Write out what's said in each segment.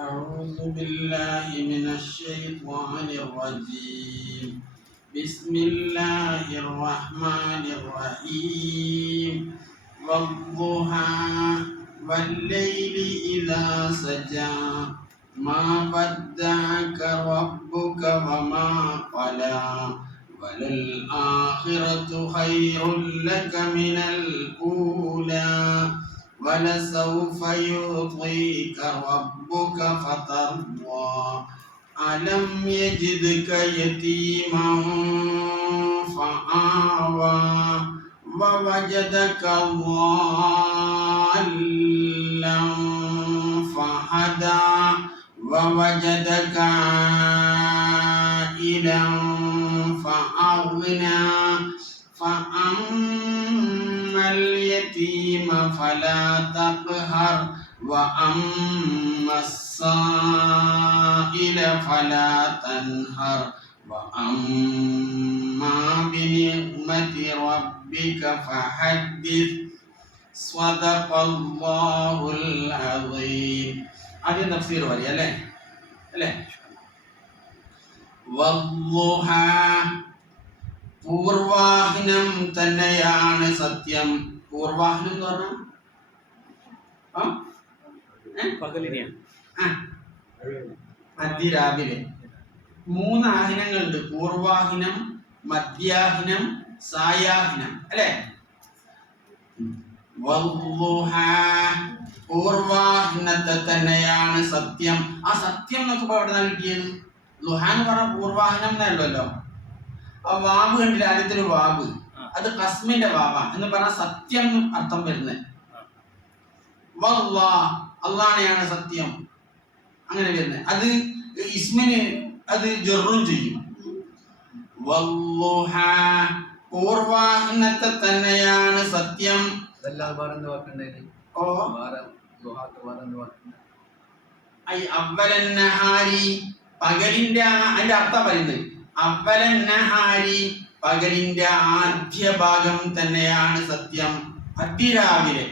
أعوذ بالله من الشيطان الرجيم. بسم الله الرحمن الرحيم. والضحى والليل إذا سجى ما ودعك ربك وما قلى وللآخرة خير لك من الأولى ولسوف يعطيك ربك فترضى ألم يجدك يتيما فآوى ووجدك ضالا فهدى ووجدك عائلا فأغنى فأما اليتيم فلا تقهر وأما السائل فلا تنهر وأما بنعمة ربك فحدث صدق الله العظيم. ആദ്യം തഫ്സീർ പറയാം അല്ലേ? വദ്ദുഹാ പൂർവാഹനം തന്നെയാണ് സത്യം. പൂർവാഹനം എന്ന് പറഞ്ഞാൽ പകലിനെയാണ്. മധ്യരാവിലെ 3 ആഹിനങ്ങളുണ്ട്. പൂർവാഹിനം, മധ്യാഹിനം, സായാഹിനം അല്ലേ? പൂർവാഹിനത്തെ തന്നെയാണ് സത്യം. ആ സത്യം എന്നൊക്കെ എവിടെ നിന്നാണ് കിട്ടിയത്? ലുഹ എന്ന് പറഞ്ഞ പൂർവാഹിനം എന്നല്ലോ. ആ വാവ് കണ്ടില്ല, ആദ്യത്തെ ഒരു വാവ്, അത് കസ്മിന്റെ വാവ എന്ന് പറഞ്ഞാൽ സത്യം അർത്ഥം വരുന്നത്. അള്ളാണെയാണ് സത്യം അങ്ങനെ വരുന്നത്. അത് ഇസ്മിന് അത് ജറും ചെയ്യും. പൂർവാഹിനത്തെ തന്നെയാണ് സത്യം. പകലിന്റെ അതിന്റെ അർത്ഥം പറയുന്നത് അവലന്നഹാരി പകലിന്റെ ആദ്യ ഭാഗം തന്നെയാണ് സത്യം. അതിരാവിലെ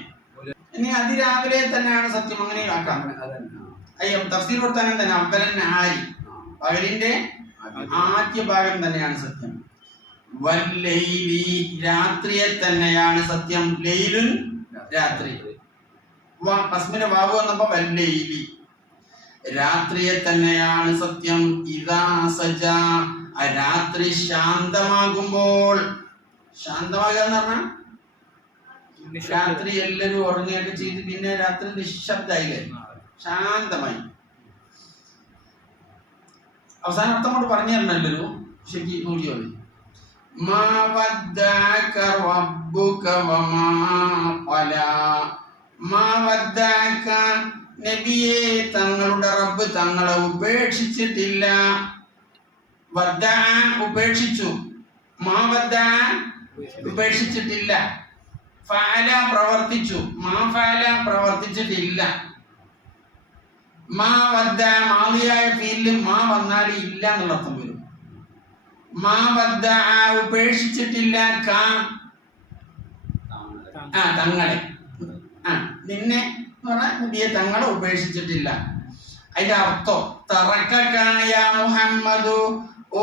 ഇനി അതിരാവിലെ തന്നെയാണ് സത്യം, അങ്ങനെ ആക്കാം. തഫ്സീർ കൊടുത്താൽ തന്നെ അവലന്നഹാരി പകലിന്റെ ആദ്യ ഭാഗം തന്നെയാണ് സത്യം. വല്ലൈലി രാത്രിയെ തന്നെയാണ് സത്യം. ലൈലുൻ രാത്രി. കസ്മിന്റെ വാവ് വന്നപ്പോ വല്ലൈലി രാത്രിയെ തന്നെയാണ് സത്യം. ഇദാ സജാ രാത്രി ശാന്തമാകുമ്പോൾ. ശാന്തമാകുക എന്ന് പറഞ്ഞാൽ രാത്രി എല്ലാവരും ഉറങ്ങുകയൊക്കെ ചെയ്ത് പിന്നെ രാത്രി നിശബ്ദമായില്ലേ, ശാന്തമായി. അവസാന അർത്ഥം കൊണ്ട് പറഞ്ഞു തരണല്ലോ, ശരിക്കും നോക്കിയോളി. മാ വദ്ദഅക റബ്ബുക വമാ ഖലാ. മാ വദ്ദഅക നബിയെ തങ്ങളുടെ റബ്ബ് തങ്ങളെ ഉപേക്ഷിച്ചിട്ടില്ല. വദ്ദഅ ഉപേക്ഷിച്ചു, മാ വദ്ദഅ ഉപേക്ഷിച്ചിട്ടില്ല. ഫഅല പ്രവർത്തിച്ചു, മാ ഫഅല പ്രവർത്തിച്ചിട്ടില്ല. മാ വദ്ദഅ മാദിയായ ഫീലിൽ മാ വന്നാൽ ഇല്ല എന്നുള്ള അർത്ഥം വരും. മാ വദ്ദഅ ഉപേക്ഷിച്ചിട്ടില്ല തങ്ങളെ, നിന്നെ നബിയെ തങ്ങളെ ഉപേക്ഷിച്ചിട്ടില്ല. അതിന്റെ അർത്ഥം തറക്കകായ മുഹമ്മദു, ഓ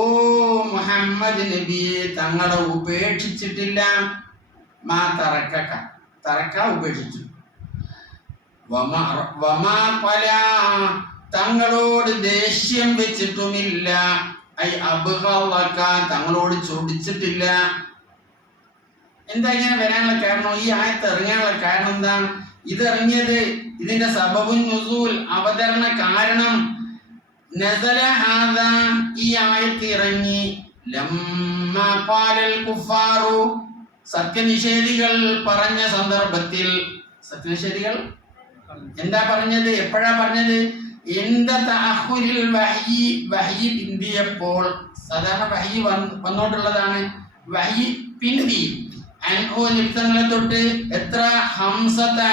മുഹമ്മദ് നബിയെ തങ്ങളെ ഉപേക്ഷിച്ചിട്ടില്ല. മാ തറക്കക, തറക്ക ഉപേക്ഷിച്ചു. വമാ ഖലാ തങ്ങളോട് ദേഷ്യം വെച്ചിട്ടുമില്ല. ഐ അബ്ഗളക തങ്ങളോട് ചൊടിച്ചിട്ടില്ല. എന്താ ഇങ്ങനെ വരാനുള്ള കാരണം? ഈ ആയത്ത് ഇറങ്ങാനുള്ള കാരണം എന്താണ്? ഇതിറങ്ങിയത്, ഇതിന്റെ സബബുൻ നുസൂൽ അവതരണ കാരണം, നസല ഹാദാ ഈ ആയത്ത് ഇറങ്ങി ലമ്മാ ഖാലൽ കുഫാറു സത്യനിഷേധികൾ പറഞ്ഞ സന്ദർഭത്തിൽ. സത്യനിഷേധികൾ എന്താ പറഞ്ഞത്? എപ്പോഴാ പറഞ്ഞത്? വഹി പിന്തിയപ്പോൾ. സാധാരണ വഹി വന്നോണ്ടുള്ളതാണ്. വഹി പിന്തി നിമിത്തങ്ങളെ തൊട്ട് എത്ര 15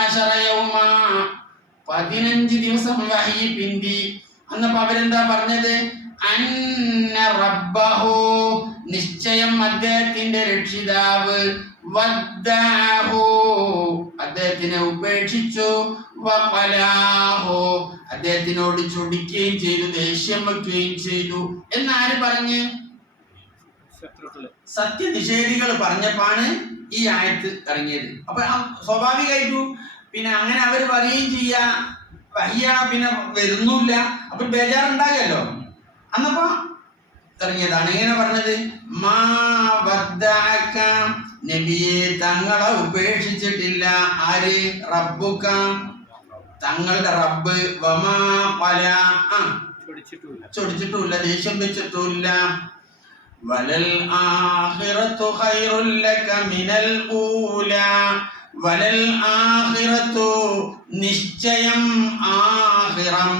ദിവസം വഹി പിന്തി. അന്നപ്പോ അവരെന്താ പറഞ്ഞത്? അന്ന റബ്ബഹു നിശ്ചയം അദ്ദേഹത്തിന്റെ രക്ഷിതാവ് വദ്ദഅഹു അദ്ദേഹത്തിനെ ഉപേക്ഷിച്ചു വഖലാഹു അദ്ദേഹത്തിനോട് ചൊടിക്കുകയും ചെയ്തു, ദേഷ്യം വെക്കുകയും ചെയ്തു എന്നാര് പറഞ്ഞ്? സത്യനിഷേധികൾ പറഞ്ഞപ്പാണ് ഈ ആയത്ത് ഇറങ്ങിയത്. അപ്പൊ സ്വാഭാവികമായിട്ടും പിന്നെ അങ്ങനെ അവര് പറയുകയും ചെയ്യാ, വഹിയ പിന്നെ വരുന്നില്ല, അപ്പൊ ബേജാറുണ്ടാകല്ലോ. അന്നപ്പോ ഇറങ്ങിയതാണ്. ഇങ്ങനെ പറഞ്ഞത്, മാ വദ്ദഅക, നബിയെ തങ്ങളെ ഉപേക്ഷിച്ചിട്ടില്ല. ആര്? റബ്ബുക, തങ്ങളുടെ റബ്ബ്. വമാ ഖല, ചൊടിച്ചിട്ടുമില്ല, ദേഷ്യം വെച്ചിട്ടുമില്ല. വലൽ ആഖിറതു ഖൈറുൽ ലക മിനൽ ഊല, വലൽ ആഖിറതു, നിശ്ചയം ആഖിറം,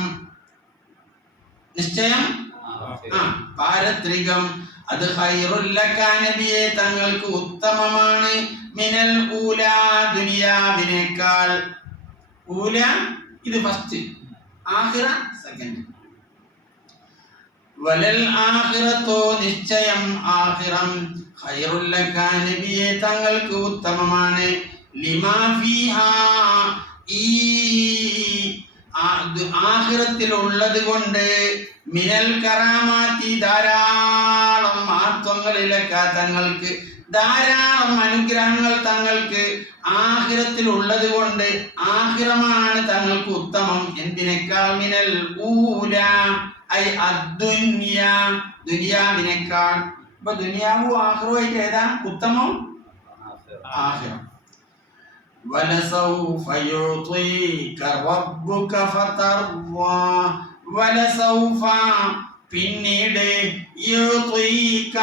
നിശ്ചയം പാരത്രികം, അത് ഖൈറുൽ ലക, നബിയെ തങ്ങൾക്ക് ഉത്തമമാണ്. മിനൽ ഊല, ദുനിയാവിനേക്കാൾ. ഊല ഇത് ഫസ്റ്റ്, ആഖിറ സെക്കൻഡ്. വലൽ ആഖിറത്തു, നിശ്ചയം ആഖിറം, ഖൈറുൽ ലക, നബിയെ തങ്ങൾക്ക് ഉത്തമമാണ്. ലിമാ ഫീഹാ, ഈ ആഖിറത്തിൽ ഉള്ളത് കൊണ്ട്, മിനൽ കറാമാത്തി, ധാരാളം മഹത്വങ്ങളിലൊക്കെ തങ്ങൾക്ക്, ധാരാളം അനുഗ്രഹങ്ങൾ തങ്ങൾക്ക് ആഖിറത്തിൽ ഉള്ളത് കൊണ്ട്, ആഖിറമാണ് തങ്ങൾക്ക് ഉത്തമം. എന്തിനേക്കാൾ? മിനൽ ഊല, ഐ അദ്ദുനിയ, ദുനിയാവിനേക്കാൾ. ഇപ്പൊ ദുനിയാവും ആഖിറവുമായിട്ട് ഏതാ ഉത്തമം? ആഖിറം. വലസൗഫ യുതീക റബ്ബുക ഫതർവാ, വലസൗഫ, പിന്നീട്, യുതീക,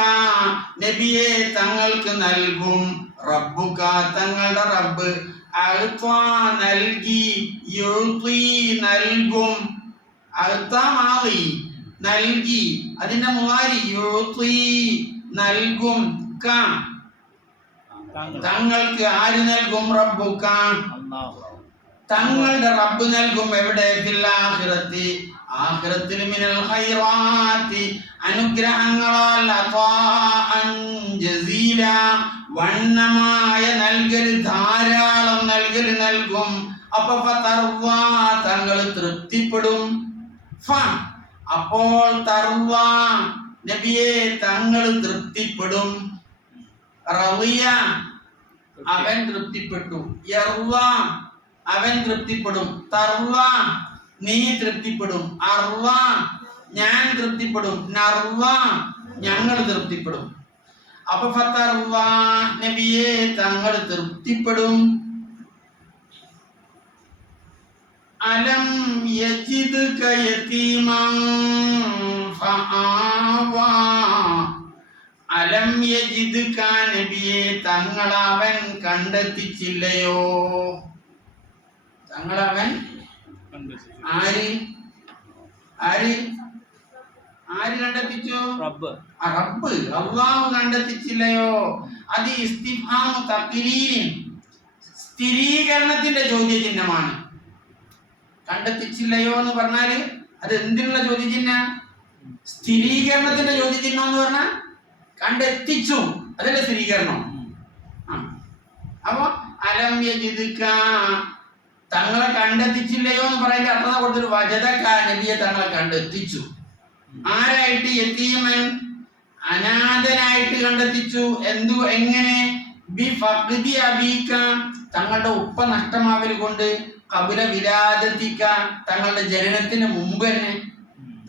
നബിയെ തങ്ങൾക്ക് നൽകും, റബ്ബുക, തങ്ങളുടെ റബ്ബ്, അഅ്താ, നൽകി, യുതീ, നൽകും, അഅ്താ മാളി, നൽകി, അതിന്റെ മുവാരി, യുതീ, നൽകും, ക, തങ്ങൾക്ക്. ആര് നൽകും? റബ്ബുക, തങ്ങളുടെ റബ്ബ് നൽകും. എവിടെ? ഫിൽ ആഖിറത്തി, ആഖിറത്തിൽ. മിനൽ ഖൈറാത്തി, അനുഗ്രഹങ്ങളാൽ. അതാഅൻ ജസീല, വണ്ണമായ നൽകൽ, ധാരാളം നൽകൽ നൽകും. അപ്പൊ ഫതർവാ, തങ്ങൾ തൃപ്തിപ്പെടും. അപ്പോൾ തർവാ, നബിയെ തങ്ങൾ തൃപ്തിപ്പെടും. റളിയ, അവൻ തൃപ്തിപ്പെട്ടു. യർള, അവൻ തൃപ്തിപ്പെടും. തർള, നീ തൃപ്തിപ്പെടും. അർള, ഞാൻ തൃപ്തിപ്പെടും. നർള, ഞങ്ങൾ തൃപ്തിപ്പെടും. അപ്പൊ ഫതർള, നബിയെ തങ്ങൾ തൃപ്തിപ്പെടും. അലം യജിദ്ക യതീമൻ ഫആവാ, അലം യജിദ്ക, നബിയെ തങ്ങളവൻ കണ്ടെത്തിച്ചില്ലയോ? തങ്ങളവൻ ആര്? ആര്? ആര് കണ്ടെത്തിച്ചു? റബ്ബ്. റബ്ബ്, അല്ലാഹു കണ്ടെത്തിച്ചില്ലയോ? അത് ഇസ്തിഫാമു തഖ്രീൻ, സ്ഥിരീകരണത്തിന്റെ ചോദ്യചിഹ്നമാണ്. കണ്ടെത്തിച്ചില്ലയോ എന്ന് പറഞ്ഞാല് അത് എന്തിനുള്ള ചോദ്യചിഹ്നം? സ്ഥിരീകരണത്തിന്റെ ചോദ്യചിഹ്നം എന്ന് പറഞ്ഞാൽ കണ്ടെത്തിച്ചു, അതല്ലേ സ്ഥിരീകരണം. അപ്പൊ അലം യജിദ്ക, തങ്ങളെ കണ്ടെത്തിച്ചില്ലയോ എന്ന് പറയുന്ന അർത്ഥം കൊടുത്തൊരു വജദക, നബിയെ തങ്ങളെ കണ്ടെത്തിച്ചു. ആരായിട്ട്? യതീമൻ, അനാഥനായിട്ട് കണ്ടെത്തിച്ചു. എങ്ങനെ? ബി ഫഖ്ദി അബീക, തങ്ങളുടെ ഉപ്പ നഷ്ടമാവൽ കൊണ്ട്. ഖബല വിലാദതിക, തങ്ങളുടെ ജനനത്തിന് മുമ്പ് തന്നെ.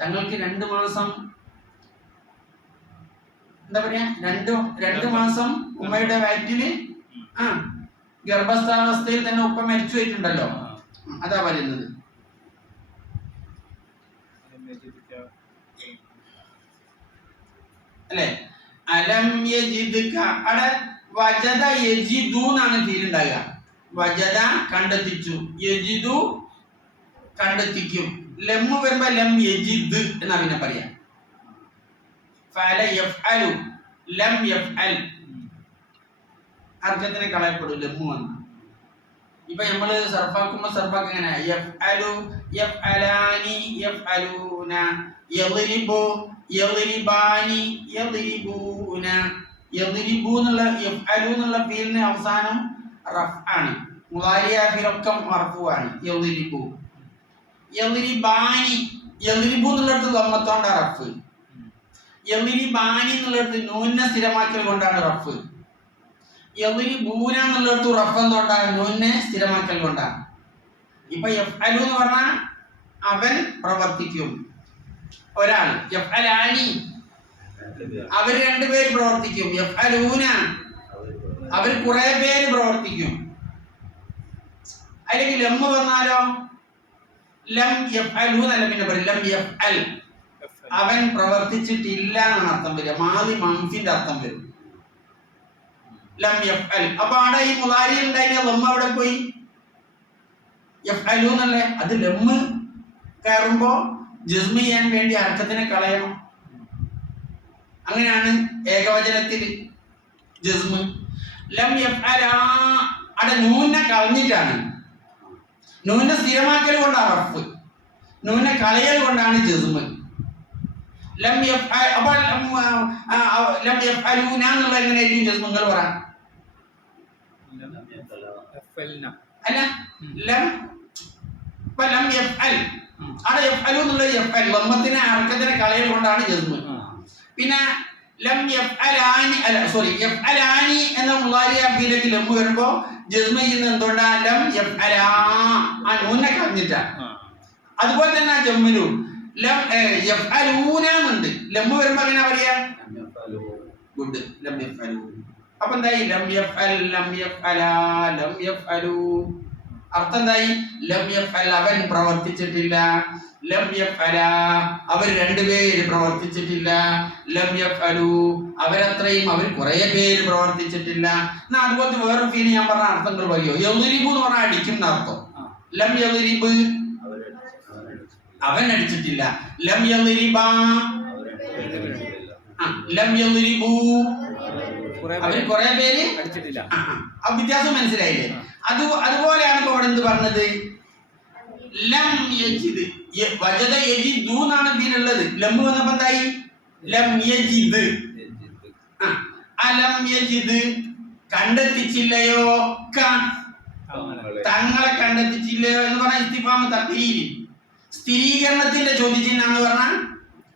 തങ്ങൾക്ക് 2 മാസം, എന്താ പറയാ, രണ്ട് മാസം ഉമ്മയുടെ വയറ്റില് ഗർഭസ്ഥാവസ്ഥയിൽ തന്നെ ഉപ്പ മരിച്ചു പോയിട്ടുണ്ടല്ലോ. അതാ പറയുന്നത്. അല്ലെ? അലം യജിദ്ക, അവിടെ വജദ യജിദു എന്നാണ് ഫീൽ ഉണ്ടാകുക. വജദ കണ്ടെത്തിച്ചു, യജിദു കണ്ടെത്തിക്കും. ലമ്മ് വരുമ്പോ ലം യജിദ് എന്നാ പിന്നെ പറയാ. ഫഅല യഫ്അലു, ലം യഫ്അൽ, അർത്ഥത്തിനെ കളയപ്പെടും ലമ്മു വന്നു. ഇപ്പൊ നമ്മള് സർഫാക്കുമ്പോ സർഫാക്ക് എങ്ങനെ? യഫ്അലു, യഫ്അലാനി, യഫ്അലൂന, യദ്രിബു, യദ്രിബാനി, യദ്രിബൂന. യദ്രിബു എന്നുള്ള യഫ്അലു എന്നുള്ള ഫീലിന് അവസാനം റഫ് ആണ്. മുളാരിയ ഫിലൊക്കെ മർഫു ആണ്. യദ്രിബു. യദ്രിബാനി യദ്രിബു എന്നുള്ളിടത്ത് ദമ്മത്തോണ്ട റഫ്, യദ്രിബാനി എന്നുള്ളിടത്ത് നൂനെ സ്ഥിരമാക്കൽ കൊണ്ടാണ് റഫ്, യദ്രിബൂന എന്നുള്ളിടത്ത് റഫ് എന്തുകൊണ്ടാണ് നൂനെ സ്ഥിരമാക്കൽ കൊണ്ടാണ്. ഇപ്പൊ യഫ്അലു എന്ന് പറഞ്ഞാൽ അവൻ പ്രവർത്തിക്കും, ഒരാൾ. യഫ്അലാനി അവർ രണ്ടുപേര് പ്രവർത്തിക്കും. യഫ്അലൂന അവർ കുറെ പേര് പ്രവർത്തിക്കും. അല്ലെങ്കിൽ ലം വന്നാലോ ലം യഫ്അലു എന്നല്ല, പിന്നെ പറയും ലം യഫ്അൽ അവൻ പ്രവർത്തിച്ചിട്ടില്ല എന്നാണ് അർത്ഥം വരിക. മാദി മംഫിന്റെ അർത്ഥം വരും ലം യഫ്അൽ. അപ്പൊ അവിടെ ഈ മുളാരി ഉണ്ടായിരുന്ന ലം അവിടെ പോയി യഫ്അലു എന്നല്ലേ. അത് ലം കയറുമ്പോ ജസ്മ ചെയ്യാൻ വേണ്ടി ഹർക്കത്തിനെ കളയണം. അങ്ങനെയാണ് ഏകവചനത്തിൽ ജസ്മ. ലം യഫ്അലാ അവിടെ നൂനെ കളഞ്ഞിട്ടാണ്, നൂനെ സ്ഥിരമാക്കൽ കൊണ്ടാണ് റഫ്, നൂനെ കളയൽ കൊണ്ടാണ് ജസ്മ. ലം യഫ്അൽ അപ്പോൾ ലം യഫ്അലൂന എന്നുള്ള എങ്ങനെയായിരിക്കും ജസ്മ? നിങ്ങൾ പറ. അല്ല ലം ലം യഫ്അൽ അവിടെ യഫ്അലു എന്നുള്ള യഫ്അൽ ലമ്മത്തിനെ ഹർക്കത്തിനെ കളയൽ കൊണ്ടാണ് ജസ്മ. പിന്നെ ലം യഫ്അലാനി അല്ല സോറി യഫ്അലാനി എന്ന മുളാരിഅ ഫീലേക്ക് ലം വരുമ്പോ ജസ്മ ചെയ്യുന്നത് എന്തുകൊണ്ടാ? ലം യഫ്അലാ ആ നൂനെ കളഞ്ഞിട്ടാ. അതുപോലെ തന്നെ ആ ജമ്മിലു ലം യഫ്അലൂന എന്നുണ്ട്, ലം വരുമ്പോ എങ്ങനെ പറയാ? ഗുഡ് ലം യഫ്അലൂ. അപ്പൊ എന്തായി? ലം യഫ്അൽ ലം യഫ്അലാ ലം യഫ്അലൂ. അർത്ഥം എന്തായി? ലം യഫ്അൽ അവൻ പ്രവർത്തിച്ചിട്ടില്ല, ലം യഫ്അലാ അവർ രണ്ടുപേര് പ്രവർത്തിച്ചിട്ടില്ല, ലം യഫ്അലൂ അവരത്രയും അവർ കുറെ പേര് പ്രവർത്തിച്ചിട്ടില്ല. എന്നാ അതുപോലത്തെ വേറൊരു ഫീല് ഞാൻ പറഞ്ഞ അർത്ഥങ്ങൾ പറയോ? യദ്രിബു എന്ന് പറഞ്ഞാൽ അടിക്കുന്ന അർത്ഥം. ലം യദ്രിബ് അവൻ അടിച്ചിട്ടില്ല, ലം യദ്രിബാ ലം യദ്രിബൂ അവര് കുറെ പേര് അടിച്ചിട്ടില്ല. ആ വ്യത്യാസം മനസ്സിലായില്ലേ? അതുപോലെയാണ് ഇപ്പൊ ഇവിടെ എന്ത് പറഞ്ഞത്? ലം യജിദ് വജദ യജിദു എന്നാണ് ഇതിലുള്ളത്. ലം വന്നപ്പോ എന്തായി? ലം യജിദ്. അലം യജിദ് കണ്ടെത്തിച്ചില്ലയോ, തങ്ങളെ കണ്ടെത്തിച്ചില്ലയോ എന്ന് പറഞ്ഞാൽ ഇസ്തിഫാം തഖ്രീരി സ്ഥിരീകരണത്തിന്റെ ചോദ്യചിഹ്നാന്ന് പറഞ്ഞാൽ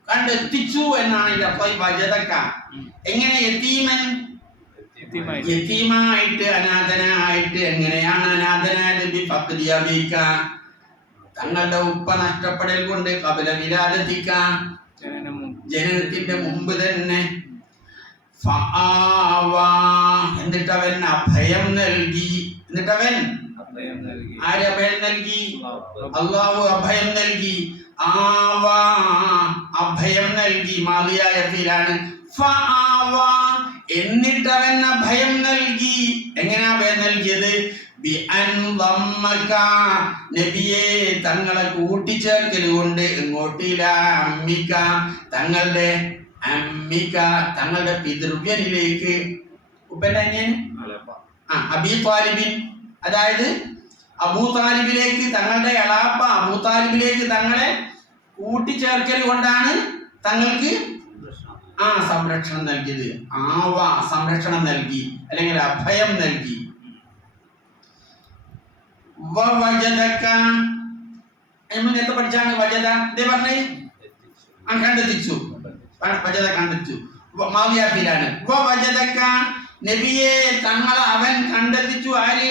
കണ്ടെത്തിച്ചു എന്നാണ് ഇതിന്റെ അർത്ഥം. വജദക എങ്ങനെ? യതീമൻ യതീമായിട്ട് അനാഥനായിട്ട്. എങ്ങനെയാണ് അനാഥനായത്? ബിഫഖ്ദി അബീക തങ്ങളുടെ ഉപ്പ നഷ്ടപ്പെടൽ കൊണ്ട്, ഖബല വിലാദതിക ജനനത്തിന്റെ മുമ്പ് തന്നെ. ഫആവാ എന്നിട്ട് അവൻ അഭയം നൽകി. എന്നിട്ട് അവൻ ആര് അഭയം നൽകി? അല്ലാഹു അഭയം നൽകി. ആവാ അഭയം നൽകി മാദിയായ ഫീലാണ്. ഫആവാ എന്നിട്ട് അവൻ അഭയം നൽകി. എങ്ങനെ അഭയം നൽകിയത്? ബിഅൻ ദമ്മക നബിയെ തങ്ങളെ കൂട്ടിച്ചേർക്കൽ കൊണ്ട് ഇങ്ങോട്ടില അമ്മിക തങ്ങളുടെ അമ്മിക തങ്ങളുടെ പിതൃവ്യനിലേക്ക്. ഉപ്പന്റെ അനിയൻ അബീ താലിബിൻ, അതായത് അബൂ താലിബിലേക്ക് തങ്ങളുടെ എളാപ്പ അബൂ താലിബിലേക്ക് തങ്ങളെ കൂട്ടിച്ചേർക്കൽ കൊണ്ടാണ് തങ്ങൾക്ക് സംരക്ഷണം നൽകിയത്. ആവാ സംരക്ഷണം നൽകി അല്ലെങ്കിൽ അഭയം നൽകി. നേരത്തെ പഠിച്ചാണ് വജദ പറഞ്ഞേ കണ്ടെത്തിച്ചു. വജദ കണ്ടെത്തിച്ചു മാവിയാഫിലാണ്. വജദക നബിയെ തങ്ങളെ അവൻ കണ്ടെത്തിച്ചു. ആര്?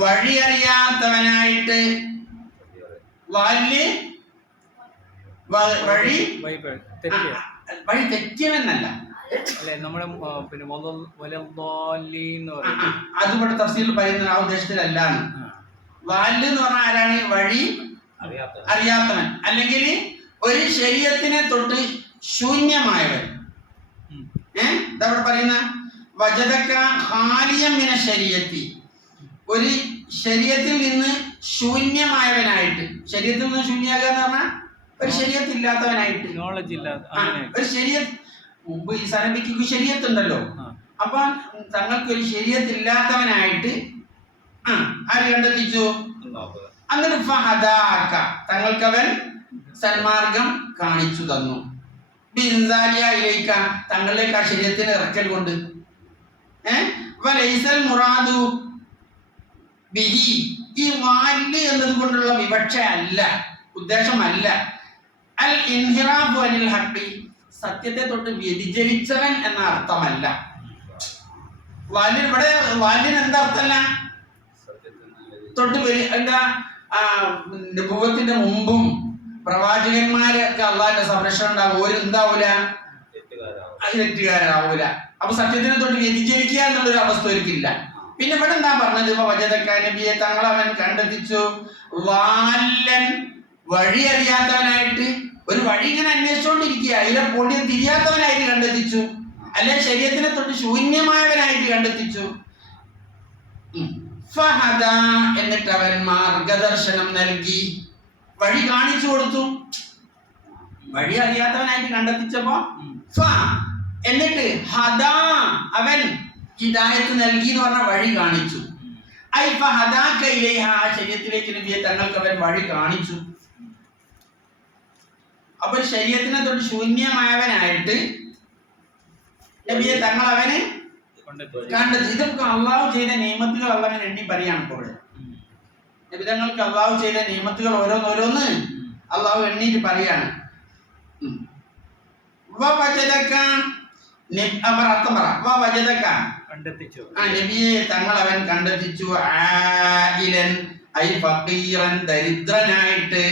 വഴി അറിയാത്തവനായിട്ട്. വഴി തെറ്റിയവനല്ല, അതിവിടെ തഫ്സീറിൽ പറയുന്ന ആ ഉദ്ദേശത്തിലല്ലാണ്. വാല് എന്ന് പറഞ്ഞാൽ ആരാണ്? വഴി അറിയാത്തവൻ, അല്ലെങ്കിൽ ഒരു ശരീരത്തിനെ തൊട്ട് ശൂന്യമായവൻ. ഇതവിടെ പറയുന്ന വജദക ഖാലിയം മിന ശരീഅത്തി, ഒരു ശരീരത്തിൽ നിന്ന് ശൂന്യമായവനായിട്ട്. ശരീരത്തിൽ നിന്ന് ശൂന്യാകുക എന്ന് പറഞ്ഞാൽ ഒരു ശരീരത്തില്ലാത്തവനായിട്ട്, ഒരു ശരീരത്ത്. മുമ്പ് ഈ സനബിക്ക് ശരീരത്തുണ്ടല്ലോ, അപ്പൊ തങ്ങൾക്കൊരു ശരീരത്തില്ലാത്തവനായിട്ട് ആര് കണ്ടെത്തിച്ചു? എന്നിട്ട് ഫഹദാക തങ്ങൾക്കവൻ സന്മാർഗം കാണിച്ചു തന്നു. തങ്ങളിലേക്ക് ആ ശരീരത്തിന് ഇറക്കൽ കൊണ്ട്. മുറാദു ബിഹി, ഈ വാല് എന്നത് കൊണ്ടുള്ള വിവക്ഷ അല്ല, ഉദ്ദേശമല്ല. അൽ ഇൻഹിറാഫു അനിൽ ഹഖി, സത്യത്തെ തൊട്ട് വ്യതിചലിച്ചവൻ എന്ന അർത്ഥമല്ല. ഇവിടെ വാലിന് എന്താ അർത്ഥമല്ല? തൊട്ട് എന്താ നബുവത്തിന്റെ മുമ്പും പ്രവാചകന്മാരൊക്കെ അള്ളാഹിന്റെ സംരക്ഷണം ഉണ്ടാവും. ഒരു എന്താവൂല, തെറ്റുകാരാവൂല. അപ്പൊ സത്യത്തിനെ തൊട്ട് വ്യതിചലിക്കുക എന്നുള്ളൊരു അവസ്ഥ ഒരിക്കില്ല. പിന്നെ ഇവിടെ എന്താ പറഞ്ഞത്? നബിയെ തങ്ങൾ അവൻ കണ്ടെത്തിച്ചു വാലൻ, വഴി അറിയാത്തവനായിട്ട്, ഒരു വഴി ഇങ്ങനെ അന്വേഷിച്ചുകൊണ്ടിരിക്കുക, അതിലെ പൊടിയും തിരിയാത്തവനായിട്ട് കണ്ടെത്തിച്ചു, അല്ലെ ശരീരത്തിനെ തൊട്ട് ശൂന്യമായവനായിട്ട് കണ്ടെത്തിച്ചു. ഫഹദ, എന്നിട്ട് അവൻ മാർഗദർശനം നൽകി, വഴി കാണിച്ചു കൊടുത്തു. വഴി അറിയാത്തവനായിട്ട് കണ്ടെത്തിച്ചപ്പോ എന്നിട്ട് ഹദാ, അവൻ ഹിദായത്ത് നൽകി എന്ന് പറഞ്ഞ വഴി കാണിച്ചു. ആ ശരീരത്തിലേക്ക് നബിയെ തങ്ങൾക്ക് അവൻ വഴി കാണിച്ചു. അപ്പൊ ശരീരത്തിനെ തൊട്ട് ശൂന്യമായവനായിട്ട് നബിയെ തങ്ങൾ അവന് കണ്ടെത്തി. ഇതൊക്കെ അള്ളാഹു ചെയ്ത നിയമത്തുകൾ അള്ളാഹ് എണ്ണി പറയാണ്. ഇപ്പോൾ നബി തങ്ങൾക്ക് അള്ളാഹു ചെയ്ത നിയമത്തുകൾ ഓരോന്നോരോന്ന് അള്ളാഹു എണ്ണീട്ട് പറയാണ്. നബിയെ തങ്ങൾ അവൻ കണ്ടെത്തിച്ചു ആയിലൻ, ദരിദ്രനായിട്ട്.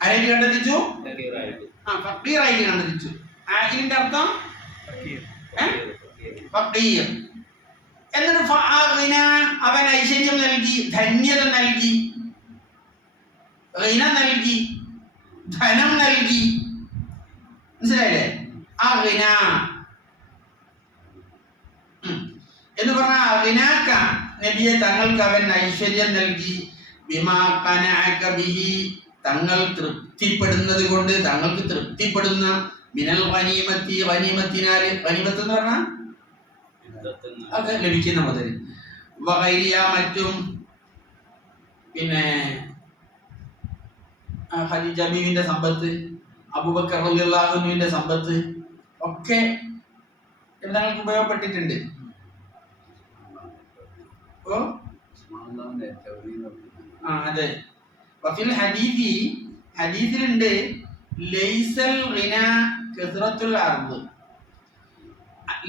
ആരായിട്ട് കണ്ടെത്തിച്ചു? ഫഖീറായിട്ട് കണ്ടെത്തിച്ചു. ആയിലിന്റെ അർത്ഥം ഫഖീർ. എന്നിട്ട് അവൻ ഐശ്വര്യം നൽകി, ധന്യത നൽകി, നൽകി, ധനം നൽകി. മനസ്സിലായില്ലേ? ആ ഗിന എന്ന് പറഞ്ഞ നബിയെ തങ്ങൾക്ക് അവൻ ഐശ്വര്യം നൽകി. ബിമാ ഖനഅക ബിഹി, തങ്ങൾ തൃപ്തിപ്പെടുന്നത് കൊണ്ട്, തങ്ങൾക്ക് തൃപ്തിപ്പെടുന്ന മിനൽ ഗനീമത്തി, ഗനീമത്തിനാൽ, ഗനീമത്ത് എന്ന് പറഞ്ഞാൽ അത് ലഭിക്കുന്ന മുതൽ, വഗൈരിയ, മറ്റും, പിന്നെ ഖദീജ ബീവിന്റെ സമ്പത്ത്, അബൂബക്കർ റളിയല്ലാഹു അൻഹുവിന്റെ സമ്പത്ത് ഒക്കെ തങ്ങൾക്ക് ഉപയോഗപ്പെട്ടിട്ടുണ്ട്. അതെ. വഫിൽ ഹദീഥി, ഹദീഥിലുണ്ട് ലൈസൽ ഗിന കസ്റത്തുൽ അർദ്,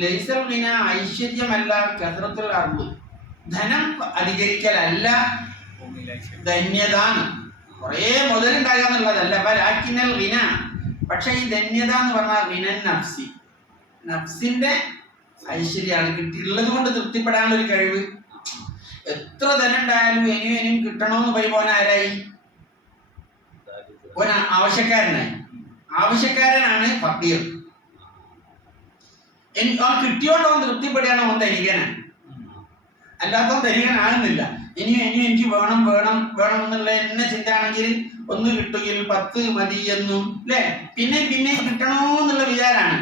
ലൈസൽ ഗിന ഐശ്വര്യമല്ല, കസ്റത്തുൽ അർദ് ധനം അധികരിക്കലല്ല, ധന്യതാണ്. കുറേ മുതലുണ്ടാകുക എന്നുള്ളതല്ല. വലാകിനൽ ഗിന, പക്ഷെ ഈ ധന്യത എന്ന് പറഞ്ഞാൽ ഗിനൻ നഫ്സി, നഫ്സിന്റെ ഐശ്വര്യമാണ്. കിട്ടിയുള്ളത് കൊണ്ട് തൃപ്തിപ്പെടാനുള്ള ഒരു കഴിവ്. എത്ര ധനം ഉണ്ടായാലും ഇനിയും കിട്ടണമെന്ന് പറയുമ്പോൾ ആരായി? ഓൻ ആവശ്യക്കാരനായി. ആവശ്യക്കാരനാണ് ഫഖീർ. അവൻ കിട്ടിയോണ്ട് അവൻ തൃപ്തിപ്പെടുകയാണ്, അവൻ ധനികനാണ്. അല്ലാത്തവൻ ധനികനാകുന്നില്ല. ഇനിയും എനിക്ക് വേണം വേണം വേണം എന്നുള്ള എന്നെ ചിന്തയാണെങ്കിൽ ഒന്ന് കിട്ടുകയിൽ 10 മതി എന്നും, അല്ലേ? പിന്നെ പിന്നെ കിട്ടണോന്നുള്ള വിചാരാണ്.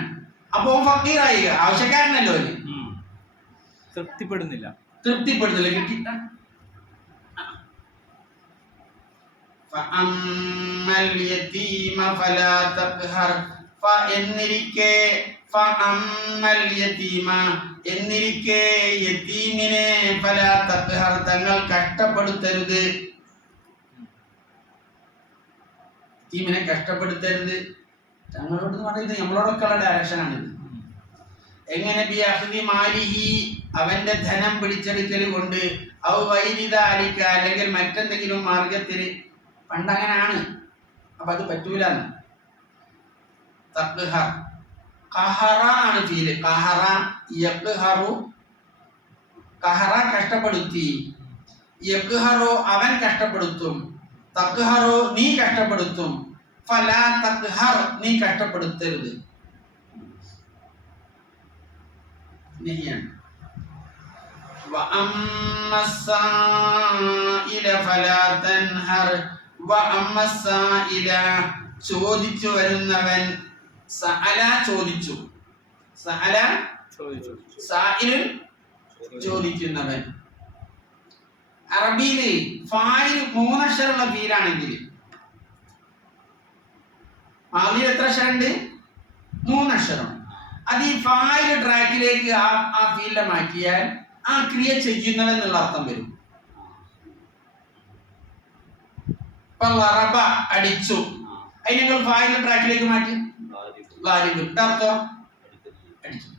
അപ്പൊ ഫഖീറായി, ആവശ്യക്കാരനല്ലോ, തൃപ്തിപ്പെടുന്നില്ല. കിട്ടി എന്നിരിക്കെ യതീമിനെ ഫലാ തഖ്ഹർ, തങ്ങൾ കഷ്ടപ്പെടുത്തരുത്. യതീമിനെ കഷ്ടപ്പെടുത്തരുത്. തങ്ങളോട് പറയുന്നത് നമ്മളോടൊക്കെ ഉള്ള ഡയറക്ഷനാണിത്. എങ്ങനെ? ബിഅഖ്ദി മാലിഹി, അവന്റെ ധനം പിടിച്ചെടുക്കൽ കൊണ്ട്, ഔ വൈദിദാലിക, അല്ലെങ്കിൽ മറ്റെന്തെങ്കിലും മാർഗത്തിൽ. പണ്ടങ്ങനാണ്, അപ്പൊ അത് പറ്റൂലെന്ന്. തഖ്ഹർ, ഖഹറ ആണ് ഫീല്. ഖഹറ യഖ്ഹറു, ഖഹറ കഷ്ടപ്പെടുത്തി, യഖ്ഹറു അവൻ കഷ്ടപ്പെടുത്തും, തഖ്ഹറു നീ കഷ്ടപ്പെടുത്തും, ഫലാ തഖ്ഹർ നീ കഷ്ടപ്പെടുത്തരുത്. ചോദിച്ചു വരുന്നവൻ, സഅല ചോദിച്ചു, സഅല സായിലുൻ ചോദിക്കുന്നവൻ. അറബിയില് ഫായിൽ 3 അക്ഷരമുള്ള ഫീലാണെങ്കിൽ മാലിയിൽ എത്ര അക്ഷരം ഉണ്ട്? 3 അക്ഷരം. അത് ഈ ഫായില് ട്രാക്കിലേക്ക് ആ ഫീൽഡ് മാറ്റിയാൽ ആ ക്രിയ ചെയ്യുന്നവൻ എന്നുള്ള അർത്ഥം വരും. ഇപ്പൊ ലറബ അടിച്ചു, അതിന് നിങ്ങൾ ഫായില് ട്രാക്കിലേക്ക് മാറ്റി ലാരിബ്, അർത്ഥം അടിച്ചു.